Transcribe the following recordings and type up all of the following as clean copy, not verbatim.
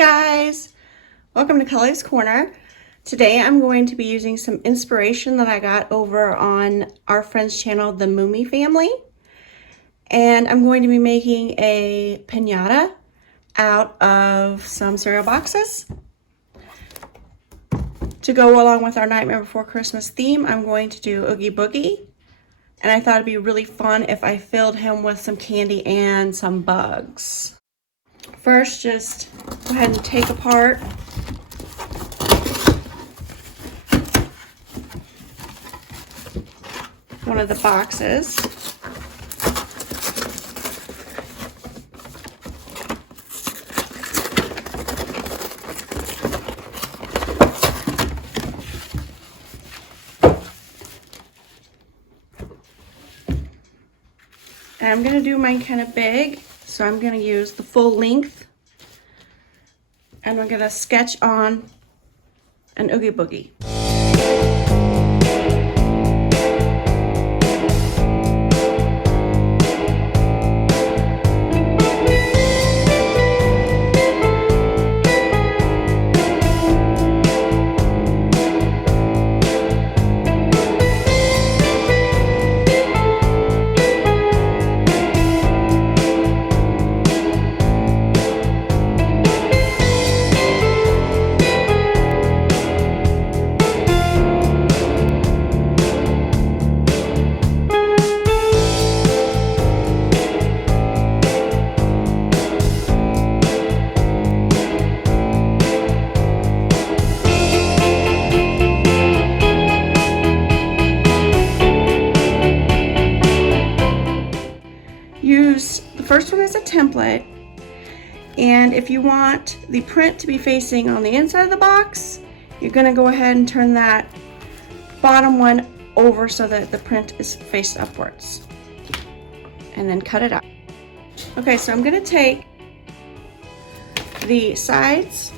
guys, welcome to Kelly's Corner. Today I'm going to be using some inspiration that I got over on our friend's channel, the Moomi Family. And I'm going to be making a piñata out of some cereal boxes. To go along with our Nightmare Before Christmas theme, I'm going to do Oogie Boogie. And I thought it'd be really fun if I filled him with some candy and some bugs. First, just go ahead and take apart one of the boxes. And I'm going to do mine kind of big, so I'm going to use the full length. And I'm going to sketch on an Oogie Boogie. Use the first one as a template, and if you want the print to be facing on the inside of the box, you're going to go ahead and turn that bottom one over so that the print is faced upwards, and then cut it out. Okay, so I'm going to take the sides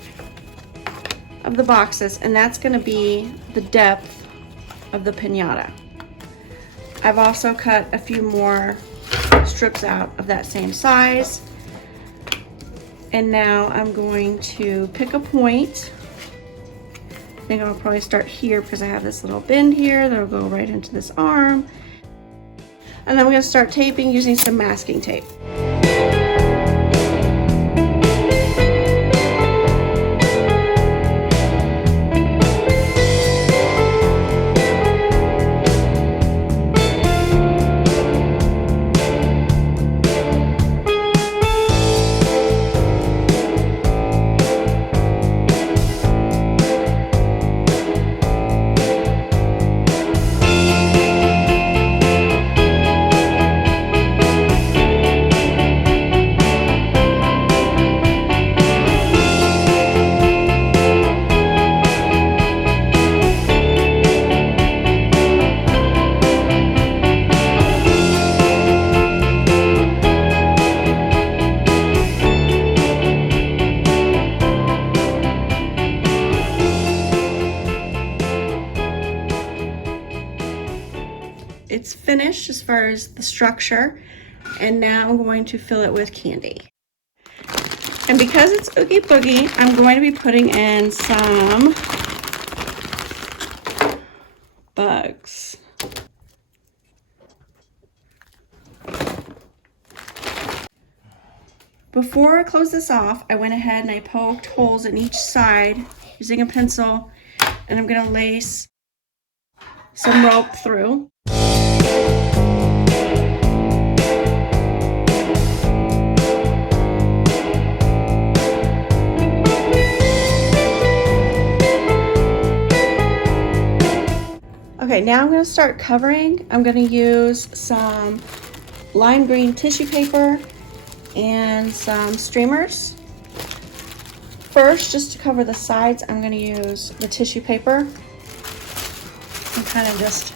of the boxes, and that's going to be the depth of the piñata. I've also cut a few more strips out of that same size. And now I'm going to pick a point. I think I'll probably start here because I have this little bend here that'll go right into this arm. And then we're going to start taping using some masking tape. It's finished as far as the structure, and now I'm going to fill it with candy. And because it's Oogie Boogie, I'm going to be putting in some bugs. Before I close this off, I went ahead and I poked holes in each side using a pencil, and I'm going to lace some rope through. Okay, now I'm going to start covering. I'm going to use some lime green tissue paper and some streamers. First, just to cover the sides, I'm going to use the tissue paper and kind of just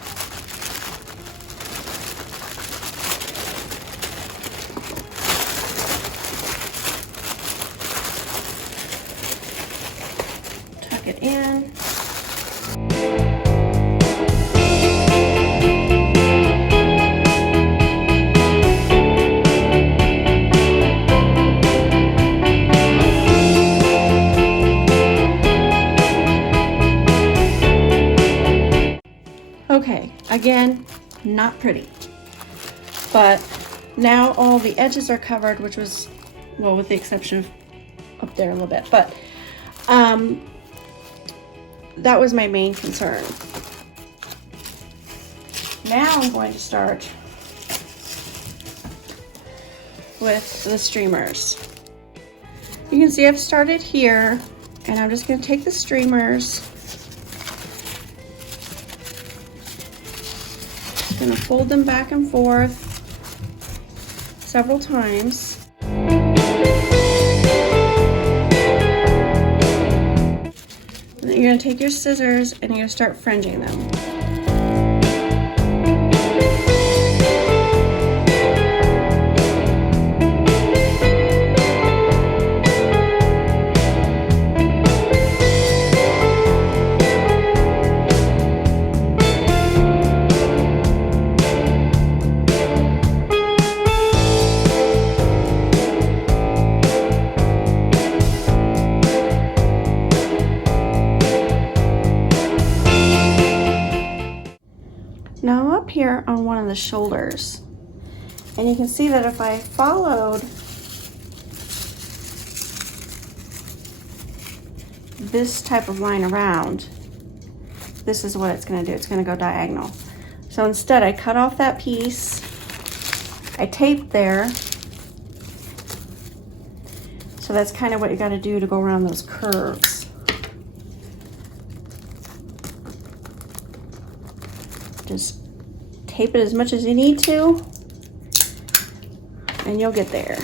tuck it in. Okay, again, not pretty. But now all the edges are covered, which was, well, with the exception of up there a little bit, but that was my main concern. Now I'm going to start with the streamers. You can see I've started here, and I'm just going to take the streamers, going to fold them back and forth several times. And then you're going to take your scissors and you're going to start fringing them. Now I'm up here on one of the shoulders, and you can see that if I followed this type of line around, this is what it's going to do. It's going to go diagonal. So instead I cut off that piece, I taped there. So that's kind of what you got to do to go around those curves. Just tape it as much as you need to, and you'll get there.